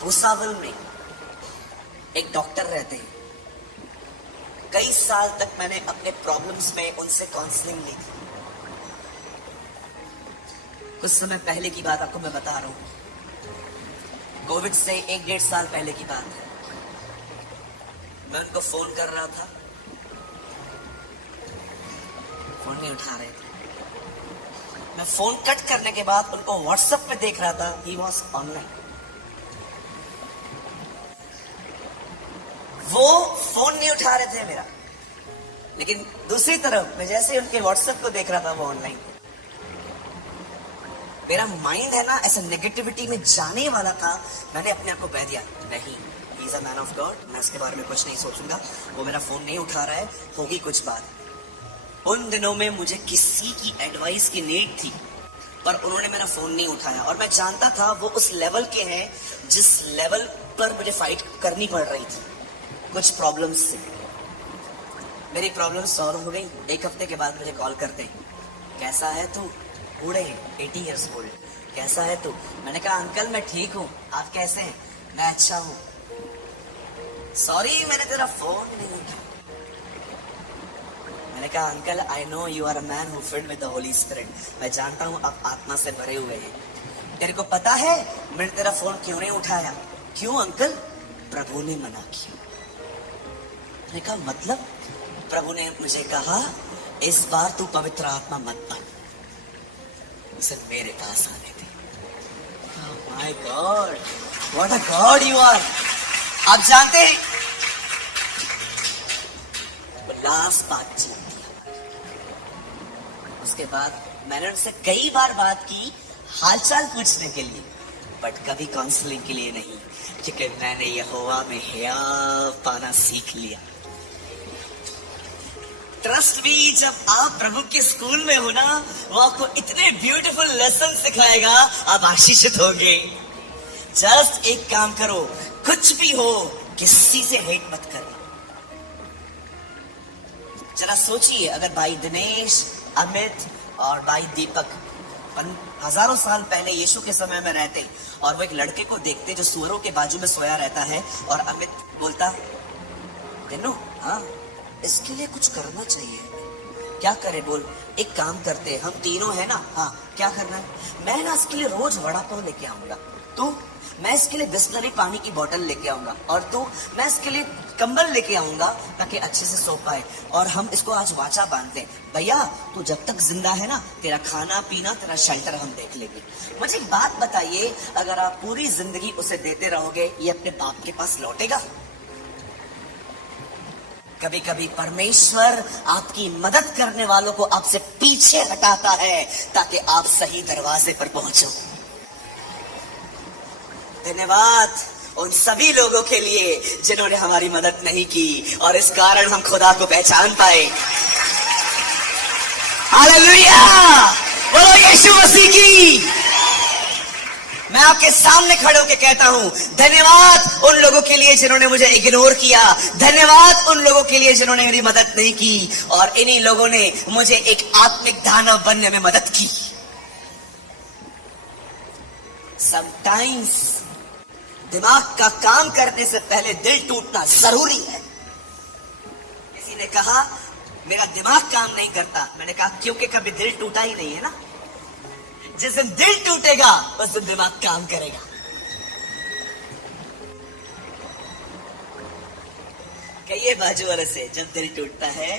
भुसावल में एक डॉक्टर रहते हैं। कई साल तक मैंने अपने प्रॉब्लम्स में उनसे काउंसलिंग ली थी। कुछ समय पहले की बात आपको मैं बता रहा हूं, कोविड से 1-1.5 साल पहले की बात है। मैं उनको फोन कर रहा था, फोन नहीं उठा रहे थे। मैं फोन कट करने के बाद उनको व्हाट्सएप पे देख रहा था, ही वॉज ऑनलाइन। वो फोन नहीं उठा रहे थे मेरा, लेकिन दूसरी तरफ मैं जैसे उनके व्हाट्सएप को देख रहा था, वो ऑनलाइन थे। मेरा माइंड है ना ऐसा नेगेटिविटी में जाने वाला था। मैंने अपने आप को कह दिया, नहीं, he is a man of God, मैं उसके बारे में कुछ नहीं सोचूंगा। वो मेरा फोन नहीं उठा रहा है, होगी कुछ बात। उन दिनों में मुझे किसी की एडवाइस की नीड थी, पर उन्होंने मेरा फोन नहीं उठाया। और मैं जानता था वो उस लेवल के हैं जिस लेवल पर मुझे फाइट करनी पड़ रही थी कुछ प्रॉब्लम्स से। मेरी प्रॉब्लम सॉल्व हो गई। 1 हफ्ते के बाद मुझे कॉल करते, कैसा है तू? बूढ़े 80 ईयर्स ओल्ड, कैसा है तू? मैंने कहा अंकल मैं ठीक हूँ, आप कैसे हैं? मैं अच्छा हूँ। सॉरी मैंने तेरा फोन नहीं उठाया। मैंने कहा uncle I know you are a man who filled with the holy spirit, मैं जानता हूँ आप आत्मा से भरे हुए हैं। तेरे को पता है मैंने तेरा फोन क्यों नहीं उठाया? क्यों अंकल? प्रभु ने मना किया। मैंने कहा मतलब? प्रभु ने मुझे कहा इस बार तू पवित्र आत्मा मत बन, उसे मेरे पास आने दे। My god, what a god you are. आप जानते हैं लास्ट बातचीत थी, उसके बाद मैंने उनसे कई बार बात की हालचाल पूछने के लिए, बट कभी काउंसलिंग के लिए नहीं, क्योंकि मैंने यहोवा में हया पाना सीख लिया। ट्रस्ट मी, जब आप प्रभु के स्कूल में हो ना, वो आपको इतने ब्यूटीफुल लेसन सिखाएगा, आप आशीषित होंगे। जस्ट एक काम करो, कुछ भी हो किसी से हेट मत करना। जरा सोचिए, अगर भाई दिनेश, अमित और भाई दीपक हजारों साल पहले यीशु के समय में रहते और वो एक लड़के को देखते जो सुअरों के बाजू में सोया रहता है, और अमित बोलता, दिनो हाँ इसके लिए कुछ करना चाहिए। क्या करे बोल? एक काम करते हैं, हम तीनों है ना, हाँ क्या करना है? मैं ना इसके लिए रोज वड़ा पाव लेके आऊंगा, तू? मैं इसके लिए बिस्लरी पानी की बोतल लेके आऊंगा, और तू? मैं इसके लिए कंबल लेके आऊंगा ताकि अच्छे से सो पाए, और हम इसको आज वाचा बांधते हैं। भैया तू जब तक जिंदा है ना, तेरा खाना पीना, तेरा शेल्टर हम देख लेंगे। मुझे एक बात बताइए, अगर आप पूरी जिंदगी उसे देते रहोगे, ये अपने बाप के पास लौटेगा? कभी कभी परमेश्वर आपकी मदद करने वालों को आपसे पीछे हटाता है ताकि आप सही दरवाजे पर पहुंचो। धन्यवाद उन सभी लोगों के लिए जिन्होंने हमारी मदद नहीं की, और इस कारण हम खुदा को पहचान पाए। हालेलुया, बोलो यीशु मसीह की। मैं आपके सामने खड़े होकर कहता हूं, धन्यवाद उन लोगों के लिए जिन्होंने मुझे इग्नोर किया, धन्यवाद उन लोगों के लिए जिन्होंने मेरी मदद नहीं की, और इन्हीं लोगों ने मुझे एक आत्मिक दानव बनने में मदद की। समटाइम्स दिमाग का काम करने से पहले दिल टूटना जरूरी है। किसी ने कहा मेरा दिमाग काम नहीं करता, मैंने कहा क्योंकि कभी दिल टूटा ही नहीं है ना। जिस दिन दिल टूटेगा उस दिन दिमाग काम करेगा। कहिए बाजू वाले से, जब दिल टूटता है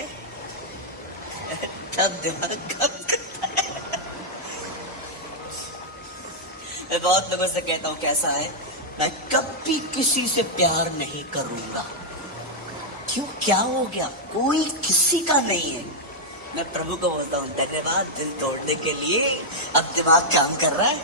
तब दिमाग काम करता है। मैं बहुत लोगों से कहता हूं कैसा है, मैं कभी किसी से प्यार नहीं करूंगा। क्यों, क्या हो गया? कोई किसी का नहीं है। मैं प्रभु को बोलता हूं धन्यवाद दिल तोड़ने के लिए, अब दिमाग काम कर रहा है।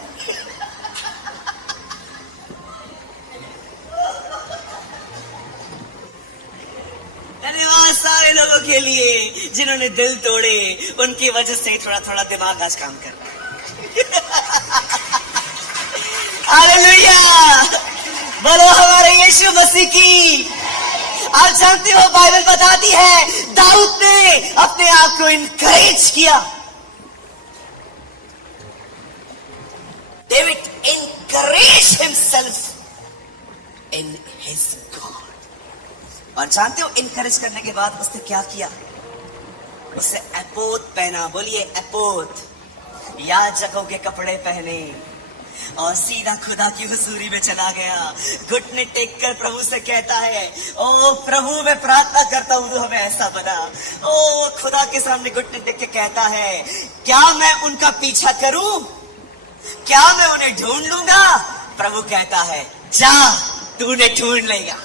धन्यवाद सारे लोगों के लिए जिन्होंने दिल तोड़े, उनकी वजह से थोड़ा थोड़ा दिमाग आज काम कर रहा है। हालेलुया, बोलो हमारे यीशु मसीह की। आप जानते हो बाइबल बताती है दाऊद ने अपने आप को इनकरेज किया। डेविड encouraged himself और जानते हो इनकरेज करने के बाद उसने क्या किया? उससे एपोत पहना, बोलिए एपोत, याजकों के कपड़े पहने और सीधा खुदा की हुजूरी में चला गया। घुटने टेक कर प्रभु से कहता है, ओ प्रभु मैं प्रार्थना करता हूं तो हमें ऐसा बना। ओ खुदा के सामने घुटने टेक के कहता है, क्या मैं उनका पीछा करूं? क्या मैं उन्हें ढूंढ लूंगा? प्रभु कहता है, जा तू उन्हें ढूंढ लेगा।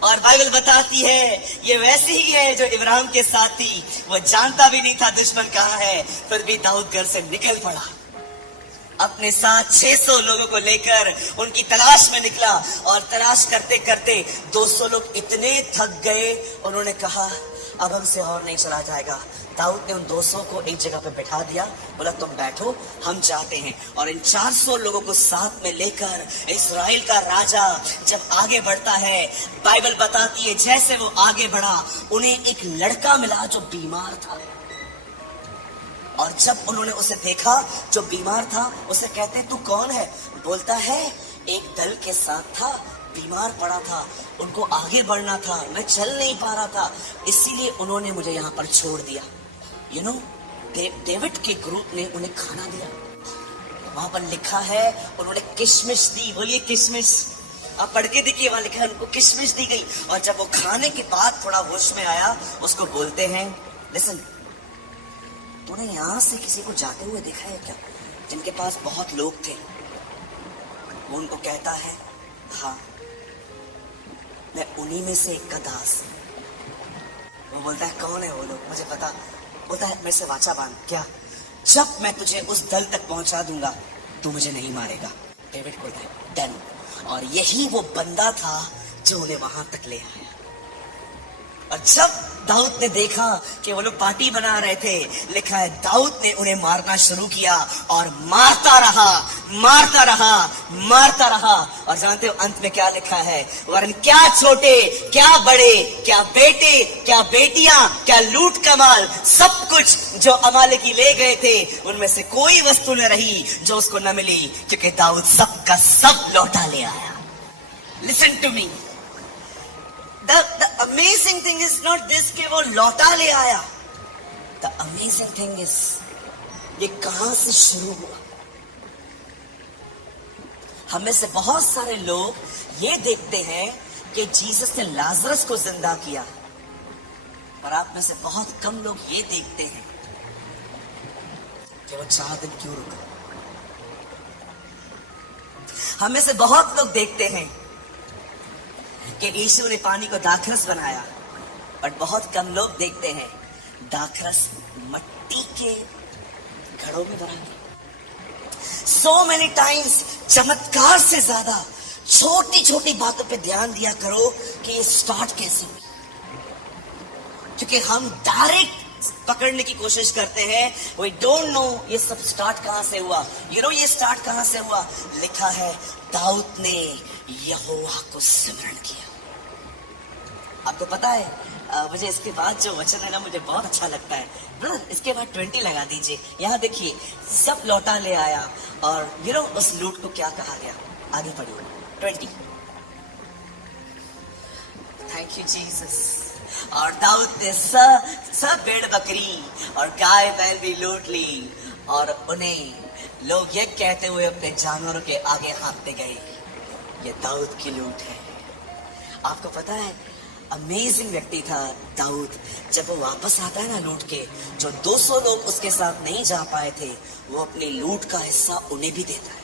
और बाइबल बताती है ये वैसे ही है जो इब्राहिम के साथ थी। वो जानता भी नहीं था दुश्मन कहां है, फिर भी दाऊद घर से निकल पड़ा, अपने साथ 600 लोगों को लेकर उनकी तलाश में निकला। और तलाश करते करते 200 लोग इतने थक गए, उन्होंने कहा अब हमसे और नहीं चला जाएगा। दाऊद ने उन 200 को एक जगह पे बैठा दिया, बोला तुम बैठो, हम जाते हैं। और इन 400 लोगों को साथ में लेकर इस्राएल का राजा जब आगे बढ़ता है, बाइबल बताती है जैसे वो आगे बढ़ा उन्हें एक लड़का मिला जो बीमार था। और जब उन्होंने उसे देखा जो बीमार था, उसे कहते तू कौन है? बोलता है एक दल के साथ था, बीमार पड़ा था, उनको आगे बढ़ना था, मैं चल नहीं पा रहा था, इसीलिए उन्होंने मुझे यहाँ पर छोड़ दिया। यू नो, डेविड के ग्रुप ने उन्हें खाना दिया। वहां पर लिखा है उन्होंने किशमिश दी, बोलिए किशमिश, आप पढ़ के देखिए, वहां लिखा है उनको किशमिश दी गई। और जब वो खाने के बाद थोड़ा होश में आया, उसको बोलते हैं लिसन, तूने यहां से किसी को जाते हुए देखा है क्या जिनके पास बहुत लोग थे? वो उनको कहता है हाँ, मैं उन्हीं में से एक का दास। वो बोलता है कौन है वो लोग? मुझे पता। बोलता है मेरे से वाचा बांध। क्या? जब मैं तुझे उस दल तक पहुंचा दूंगा तू मुझे नहीं मारेगा। डेविड बोलता है डन। और यही वो बंदा था जो उन्हें वहां तक ले आया। और जब दाऊद ने देखा कि वो लोग पार्टी बना रहे थे, लिखा है दाऊद ने उन्हें मारना शुरू किया और मारता रहा, मारता रहा, मारता रहा। और जानते हो अंत में क्या लिखा है? वरन क्या छोटे क्या बड़े, क्या बेटे क्या बेटियां, क्या लूट कमाल, सब कुछ जो अमालेकी ले गए थे उनमें से कोई वस्तु न रही जो उसको न मिली, क्योंकि दाऊद सब का सब लौटा ले आया। Listen to me, The amazing thing is not this कि वो लौटा ले आया। The amazing thing is ये कहां से शुरू हुआ। हमें से बहुत सारे लोग ये देखते हैं कि जीसस ने लाजरस को जिंदा किया, पर आप में से बहुत कम लोग ये देखते हैं कि वो 4 दिन क्यों रुका। हमें से बहुत लोग देखते हैं कि यीशु ने पानी को दाखरस बनाया, बट बहुत कम लोग देखते हैं दाखरस मट्टी के घड़ों में बना के। So many times चमत्कार से ज्यादा छोटी छोटी बातों पे ध्यान दिया करो कि ये स्टार्ट कैसे हुई, क्योंकि हम डायरेक्ट पकड़ने की कोशिश करते हैं। We don't know ये सब स्टार्ट कहां से हुआ। You know ये स्टार्ट कहां से हुआ? लिखा है दाऊद ने यहोवा को सिमरन किया। आपको पता है मुझे इसके बाद जो वचन है ना मुझे बहुत अच्छा लगता है। ब्रदर इसके बाद 20 लगा दीजिए। यहाँ देखिए सब लौटा ले आया और यू नो उस लूट को क्या कहा गया? आगे पढ़िए 20। Thank you Jesus. और दाऊद ने सब भेड़ बकरी और गाय बैल भी लूट ली और उन्हें लोग ये कहते हुए अपने जानवरों के आगे हाँकते गए, ये दाऊद की लूट है। आपको पता है अमेजिंग व्यक्ति था दाऊद। जब वो वापस आता है ना लूट के, जो 200 लोग उसके साथ नहीं जा पाए थे, वो अपनी लूट का हिस्सा उन्हें भी देता है।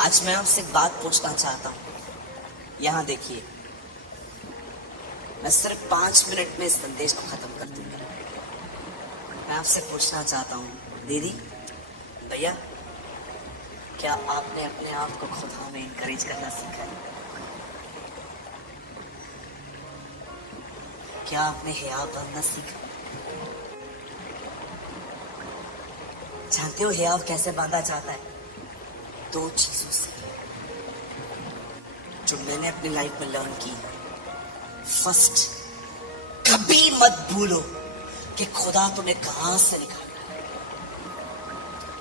आज मैं आपसे एक बात पूछना चाहता हूं। यहां देखिए, मैं सिर्फ 5 मिनट में इस संदेश को खत्म कर दूंगा। मैं आपसे पूछना चाहता हूं, दीदी भैया, क्या आपने अपने आप को खुदा में इनकरेज करना सीखा है? क्या आपने हियाव बनना सीखा? जानते हो हियाव कैसे बांधा जाता है? 2 चीजों से जो मैंने अपनी लाइफ में लर्न की। फर्स्ट, कभी मत भूलो कि खुदा तुम्हें कहां से निकाला है,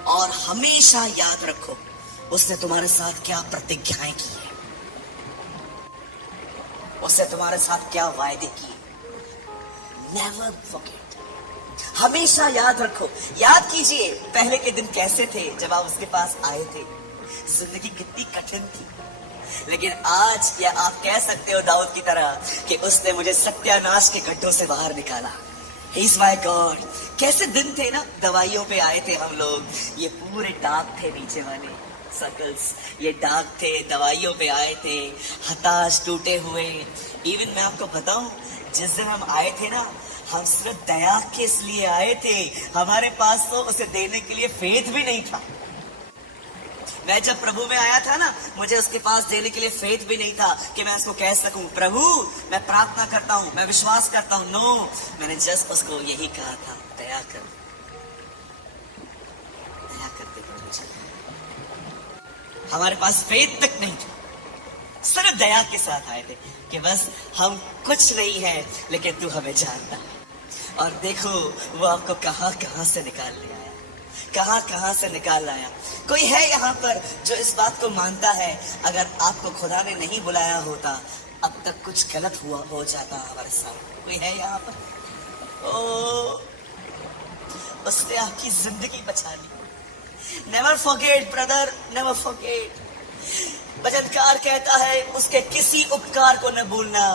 और हमेशा याद रखो उसने तुम्हारे साथ क्या प्रतिज्ञाएं की है। उसने तुम्हारे साथ क्या वायदे किए। नेवर फॉरगेट, हमेशा याद रखो। याद कीजिए पहले के दिन कैसे थे जब आप उसके पास आए थे। जिंदगी कितनी कठिन थी, लेकिन आज या आप कह सकते हो दाऊद की तरह कि उसने मुझे सत्यानाश के गड्ढों से बाहर निकाला। He is my God। कैसे दिन थे ना, दवाइयों पे आए थे हम लोग, ये पूरे दाग थे नीचे वाले सर्कल्स, ये दाग थे, दवाइयों पे आए थे, हताश टूटे हुए। इवन मैं आपको बताऊं, जिस दिन हम आए थे ना, हम सिर्फ दया के इसलिए आए थे, हमारे पास तो उसे देने के लिए फेथ भी नहीं था। मैं जब प्रभु में आया था ना, मुझे उसके पास देने के लिए फेथ भी नहीं था कि मैं उसको कह सकूं प्रभु मैं प्रार्थना करता हूं, मैं विश्वास करता हूं। नो, मैंने जस्ट उसको यही कहा था, दया कर, दया कर दे प्रभु। हमारे पास फेथ तक नहीं था, सिर्फ दया के साथ आए थे कि बस हम कुछ नहीं है लेकिन तू हमें जानता है। और देखो वो आपको कहां कहां से निकाल ले आया, कहां कहां से निकाल लाया। कोई है यहाँ पर जो इस बात को मानता है अगर आपको खुदा ने नहीं बुलाया होता अब तक कुछ गलत हुआ हो जाता हमारे साथ? कोई है यहाँ पर? ओ, उसने आपकी जिंदगी बचा ली। Never forget brother, never forget. भजनकार कहता है उसके किसी उपकार को न भूलना,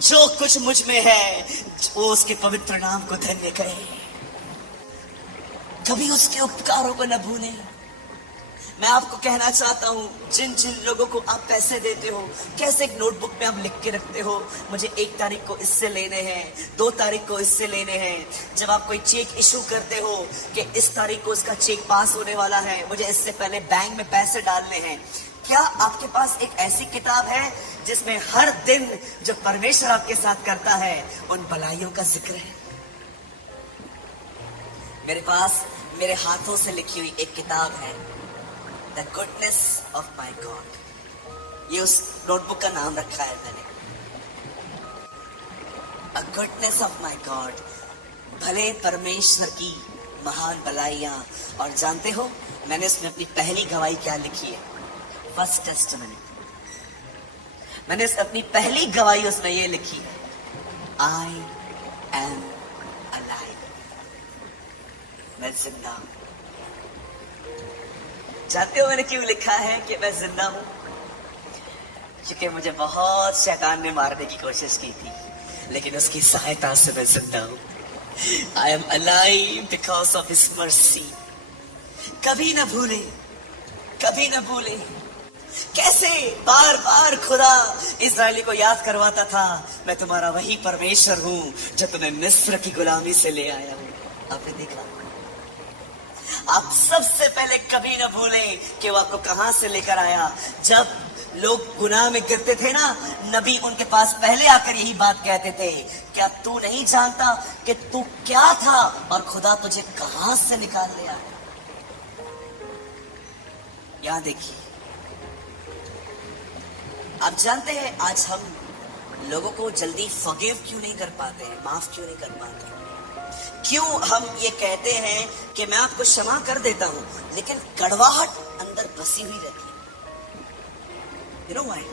जो कुछ मुझ में है वो उसके पवित्र नाम को धन्य करे। कभी उसके उपकारों को न भूलें। मैं आपको कहना चाहता हूं, जिन जिन लोगों को आप पैसे देते हो, कैसे एक नोटबुक में आप लिख के रखते हो मुझे 1 तारीख को इससे लेने हैं, 2 तारीख को इससे लेने हैं। जब आप कोई चेक इशू करते हो कि इस तारीख को इसका चेक पास होने वाला है, मुझे इससे पहले बैंक में पैसे डालने हैं। क्या आपके पास एक ऐसी किताब है जिसमें हर दिन जो परमेश्वर आपके साथ करता है उन भलाइयों का जिक्र है? मेरे पास मेरे हाथों से लिखी हुई एक किताब है, the goodness of my God. ये उस नोटबुक का नाम रखा है मैंने, अ गुडनेस ऑफ माई गॉड, भले परमेश्वर की महान भलाइयां। और जानते हो मैंने इसमें अपनी पहली गवाही क्या लिखी है? First testimony. मैंने अपनी पहली गवाही उसमें ये लिखी है, आई एम अलाइव, मैं जिंदा हूं। जानते हो मैंने क्यों लिखा है कि मैं जिंदा हूं? क्योंकि मुझे बहुत शैतान ने मारने की कोशिश की थी, लेकिन उसकी सहायता से मैं जिंदा हूं। I am alive because of his mercy. कभी ना भूले, कभी ना भूले कैसे बार बार खुदा इस्राएली को याद करवाता था, मैं तुम्हारा वही परमेश्वर हूं जो तुम्हें मिस्र की गुलामी से ले आया हूं। आपने देखा? आप सबसे पहले कभी ना भूले कि वो आपको कहां से लेकर आया। जब लोग गुनाह में गिरते थे ना, नबी उनके पास पहले आकर यही बात कहते थे, क्या तू नहीं जानता कि तू क्या था और खुदा तुझे कहां से निकाल ले आया? यहां देखिए, आप जानते हैं आज हम लोगों को जल्दी फॉरगिव क्यों नहीं कर पाते हैं, माफ क्यों नहीं कर पाते? क्यों हम ये कहते हैं कि मैं आपको क्षमा कर देता हूं, लेकिन कड़वाहट अंदर बसी हुई रहती है? You know why?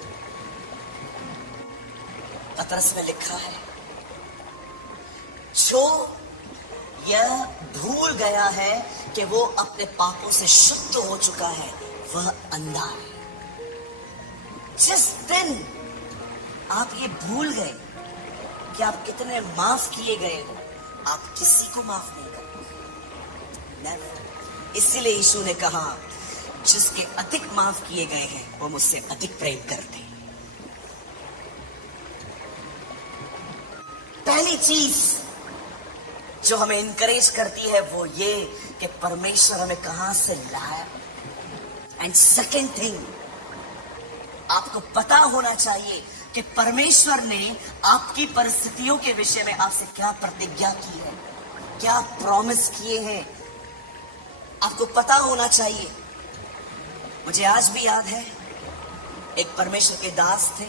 पतरस में लिखा है, जो यह भूल गया है कि वो अपने पापों से शुद्ध हो चुका है वह अंधा है। जिस दिन आप ये भूल गए कि आप कितने माफ किए गए हो, आप किसी को माफ नहीं करते। इसीलिए यीशु ने कहा, जिसके अधिक माफ किए गए हैं वो मुझसे अधिक प्रेम करते हैं। पहली चीज जो हमें इनकरेज करती है वो ये कि परमेश्वर हमें कहां से लाया। एंड सेकेंड थिंग, आपको पता होना चाहिए कि परमेश्वर ने आपकी परिस्थितियों के विषय में आपसे क्या प्रतिज्ञा की है, क्या प्रॉमिस किए हैं, आपको पता होना चाहिए। मुझे आज भी याद है, एक परमेश्वर के दास थे,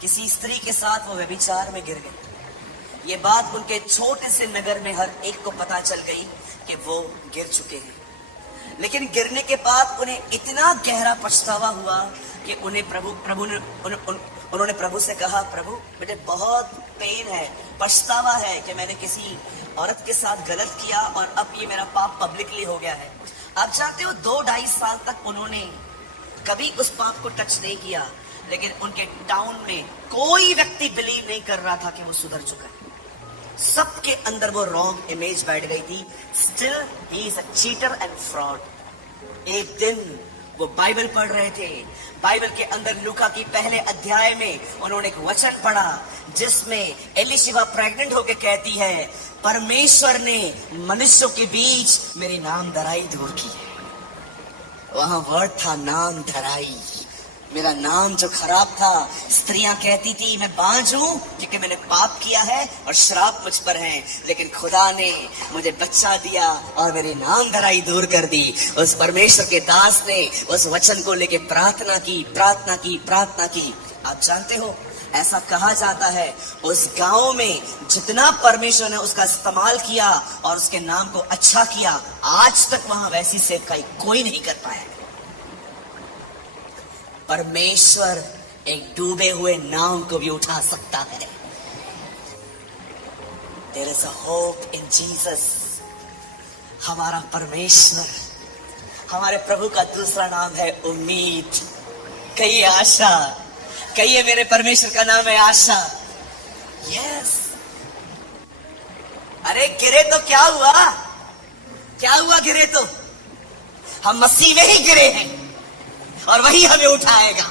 किसी स्त्री के साथ वो व्यभिचार में गिर गए। ये बात उनके छोटे से नगर में हर एक को पता चल गई कि वो गिर चुके हैं। लेकिन गिरने के बाद उन्हें इतना गहरा पछतावा हुआ कि उन्हें प्रभु ने उन्होंने प्रभु से कहा, प्रभु मुझे बहुत पेन है, पछतावा है कि मैंने किसी औरत के साथ गलत किया और अब ये मेरा पाप पब्लिकली हो गया है। आप जानते हो 2-2.5 साल तक उन्होंने कभी उस पाप को टच नहीं किया, लेकिन उनके टाउन में कोई व्यक्ति बिलीव नहीं कर रहा था कि वो सुधर चुका है। सबके अंदर वो रॉन्ग इमेज बैठ गई थी। Still he is a cheater and fraud. एक दिन वो बाइबल पढ़ रहे थे, बाइबल के अंदर लूका की पहले अध्याय में उन्होंने एक वचन पढ़ा जिसमें एलिशिबा प्रेग्नेंट होकर कहती है, परमेश्वर ने मनुष्यों के बीच मेरी नाम धराई दूर की है। वहां वर्ड था नाम धराई। मेरा नाम जो खराब था, स्त्रियां कहती थी मैं बांझ हूं क्योंकि मैंने पाप किया है और श्राप मुझ पर है, लेकिन खुदा ने मुझे बच्चा दिया और मेरी नाम धराई दूर कर दी। उस परमेश्वर के दास ने उस वचन को लेके प्रार्थना की, प्रार्थना की, प्रार्थना की। आप जानते हो, ऐसा कहा जाता है उस गांव में जितना परमेश्वर ने उसका इस्तेमाल किया और उसके नाम को अच्छा किया, आज तक वहां वैसी सेवकाई कोई नहीं कर पाया। परमेश्वर एक डूबे हुए नाव को भी उठा सकता है। There is a hope in Jesus। हमारा परमेश्वर, हमारे प्रभु का दूसरा नाम है उम्मीद। कहिए आशा, कहिए मेरे परमेश्वर का नाम है आशा। यस। अरे गिरे तो क्या हुआ, क्या हुआ, गिरे तो हम मसीह में ही गिरे हैं और वही हमें उठाएगा।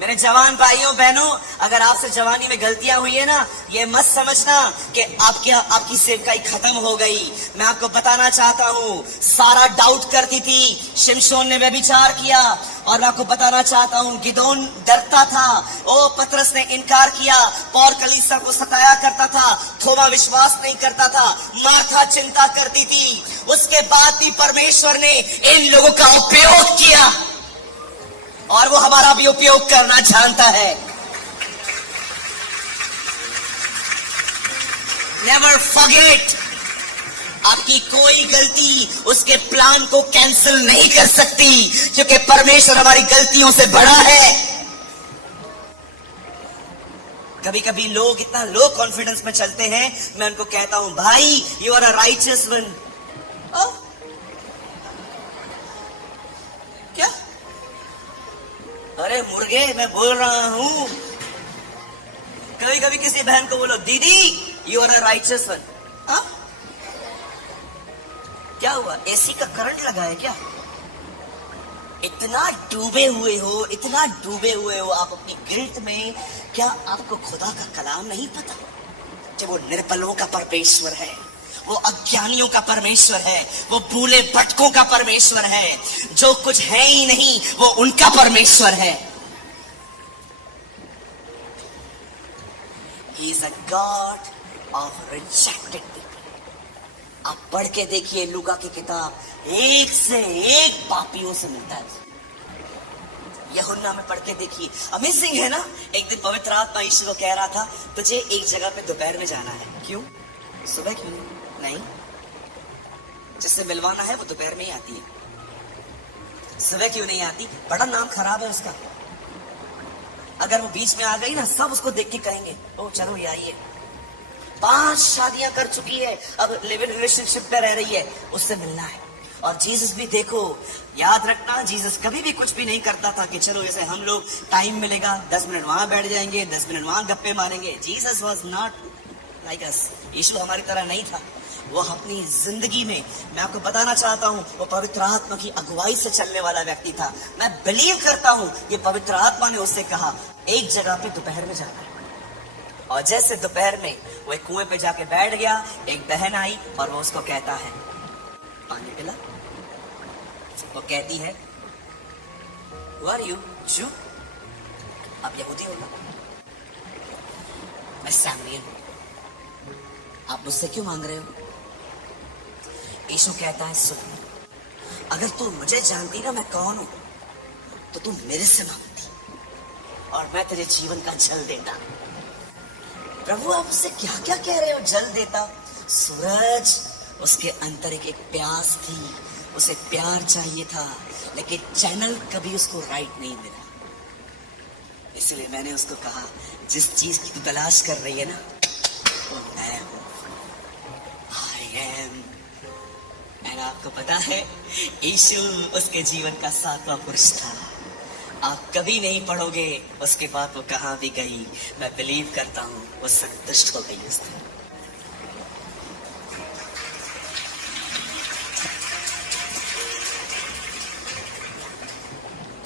मेरे जवान भाइयों बहनों, अगर आपसे जवानी में गलतियां हुई है ना, ये मत समझना कि आपकी सेवकाई खत्म हो गई। मैं आपको बताना चाहता हूं, सारा डाउट करती थी, शिमशोन ने व्यभिचार किया, और मैं आपको बताना चाहता हूं गिदोन डरता था, ओ पतरस ने इनकार किया, पौल कलीसिया को सताया करता था, थोमा विश्वास नहीं करता था, मार्था चिंता करती थी। उसके बाद भी परमेश्वर ने इन लोगों का उपयोग किया और वो हमारा भी उपयोग करना जानता है। नेवर फॉरगेट, आपकी कोई गलती उसके प्लान को कैंसिल नहीं कर सकती, क्योंकि परमेश्वर हमारी गलतियों से बड़ा है। कभी कभी लोग इतना लो कॉन्फिडेंस में चलते हैं, मैं उनको कहता हूं, भाई you are a righteous one. क्या? अरे मुर्गे, मैं बोल रहा हूं। कभी कभी किसी बहन को बोलो, दीदी you are a righteous one. क्या हुआ, एसी का करंट लगा है क्या? इतना डूबे हुए हो, इतना डूबे हुए हो आप अपनी गिल्ट में, क्या आपको खुदा का कलाम नहीं पता कि वो निर्बलों का परमेश्वर है, वो अज्ञानियों का परमेश्वर है, वो भूले भटकों का परमेश्वर है, जो कुछ है ही नहीं वो उनका परमेश्वर है। He is a God of rejected people। आप पढ़ के देखिए लूका की किताब, एक से एक पापियों से मिलता है। यूहन्ना में पढ़ के देखिए, अमेजिंग है ना। एक दिन पवित्र आत्मा यीशु को कह रहा था, तुझे एक जगह पे दोपहर में जाना है। क्यों? सुबह क्यों नहीं? जिससे मिलवाना है वो दोपहर में ही आती है, सुबह क्यों नहीं आती? बड़ा नाम खराब है उसका। अगर वो बीच में आ गई ना, सब उसको देख के कहेंगे, ओ चलो ये आइए। 5 शादियां कर चुकी है, अब लिव इन रिलेशनशिप में रह रही है, उससे मिलना है। और जीसस भी देखो, याद रखना, जीसस कभी भी कुछ भी नहीं करता था कि चलो जैसे हम लोग टाइम मिलेगा 10 मिनट वहां बैठ जाएंगे, 10 मिनट वहां गप्पे मारेंगे। Jesus was not like us. यीशु हमारी तरह नहीं था। वो अपनी जिंदगी में, मैं आपको बताना चाहता हूं, वो पवित्र आत्मा की अगुवाई से चलने वाला व्यक्ति था। मैं बिलीव करता हूं ये पवित्र आत्मा ने उससे कहा एक जगह पे दोपहर में जाना है। और जैसे दोपहर में वो एक कुएं पे जाके बैठ गया, एक बहन आई और वो उसको कहता है, पानी पिला। वो कहती है, Who are you? Jew? आप यहूदी हो ना? मैं सैमुएल हूं। आप मुझसे क्यों मांग रहे हो? यीशु कहता है, सुन, अगर तू मुझे जानती ना मैं कौन हूं, तो तू मेरे से मांगती और मैं तेरे जीवन का जल देता। प्रभु आप उससे क्या क्या कह रहे हो? जल देता? सूरज, उसके अंदर एक प्यास थी, उसे प्यार चाहिए था, लेकिन चैनल कभी उसको राइट नहीं मिला। इसलिए मैंने उसको कहा, जिस चीज की तू तलाश कर रही है ना, वो मैं हूं। I am. एंड आपको पता है, यीशु उसके जीवन का 7वां पुरुष था। आप कभी नहीं पढ़ोगे उसके बाद वो कहां भी गई। मैं बिलीव करता हूं वो संतुष्ट हो गई उस दिन।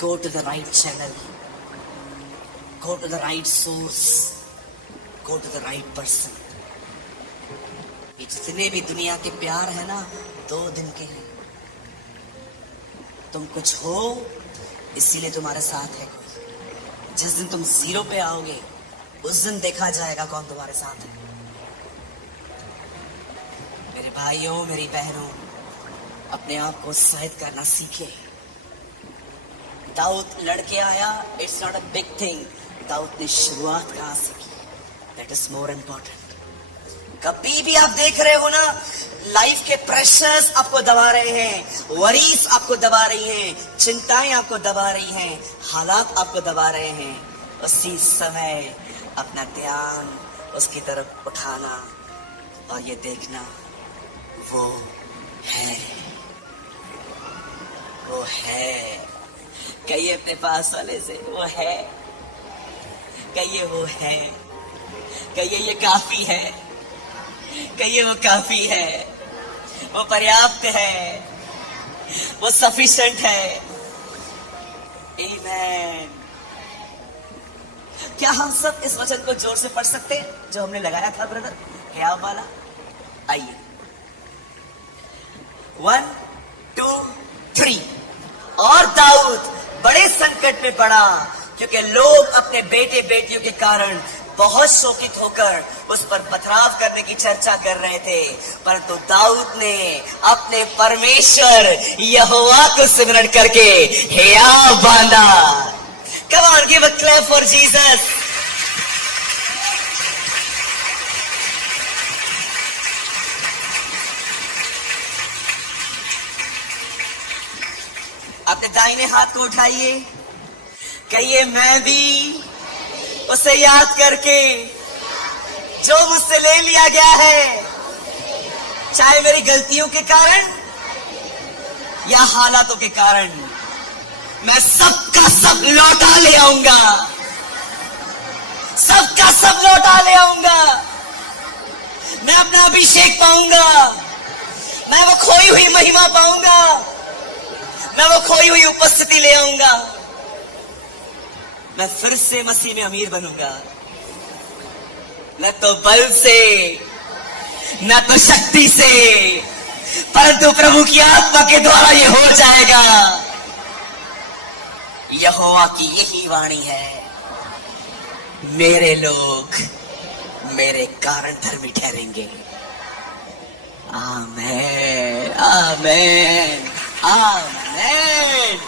Go to the right channel. Go to the right source. Go to the right person. ये जितने भी दुनिया के प्यार है ना, 2 दिन के हैं। तुम कुछ हो इसीलिए तुम्हारे साथ है कोई। जिस दिन तुम 0 पे आओगे, उस दिन देखा जाएगा कौन तुम्हारे साथ है। मेरे भाइयों, मेरी बहनों, अपने आप को उत्साहित करना सीखे। दाऊद लड़के आया, it's not a big thing. Dawood ने शुरुआत कहां से की, दैट इज मोर इंपॉर्टेंट। कभी भी आप देख रहे हो ना, लाइफ के प्रेशर्स आपको दबा रहे हैं, वरीज आपको दबा रही हैं, चिंताएं आपको दबा रही हैं, हालात आपको दबा रहे हैं, उसी समय अपना ध्यान उसकी तरफ उठाना और ये देखना, वो है, वो है। कहिए अपने पास वाले से, वो है। कहिए वो है। कहिए ये काफी है। कहिए वो काफी है, वो पर्याप्त है, वो सफिशिएंट है। आमीन। क्या हम सब इस वचन को जोर से पढ़ सकते हैं जो हमने लगाया था ब्रदर, है वाला? आइए, 1 2 3। और दाऊद बड़े संकट में पड़ा, क्योंकि लोग अपने बेटे बेटियों के कारण बहुत शोकित होकर उस पर पथराव करने की चर्चा कर रहे थे। परंतु दाऊद ने अपने परमेश्वर यहोवा को स्मरण करके हियाव बांधा। Come on, give a clap for Jesus. अपने दाहिने हाथ को उठाइए, कहिए मैं भी उसे याद करके जो मुझसे ले लिया गया है, चाहे मेरी गलतियों के कारण या हालातों के कारण, मैं सबका सब लौटा ले आऊंगा, सबका सब लौटा ले आऊंगा। मैं अपना अभिषेक पाऊंगा, मैं वो खोई हुई महिमा पाऊंगा, मैं वो खोई हुई उपस्थिति ले आऊंगा। मैं फिर से मसीह में अमीर बनूंगा, न तो बल से, न तो शक्ति से, परंतु प्रभु की आत्मा के द्वारा ये हो जाएगा। यहोवा की यही वाणी है, मेरे लोग मेरे कारण धर्मी ठहरेंगे। आमेन, आमेन, आमेन।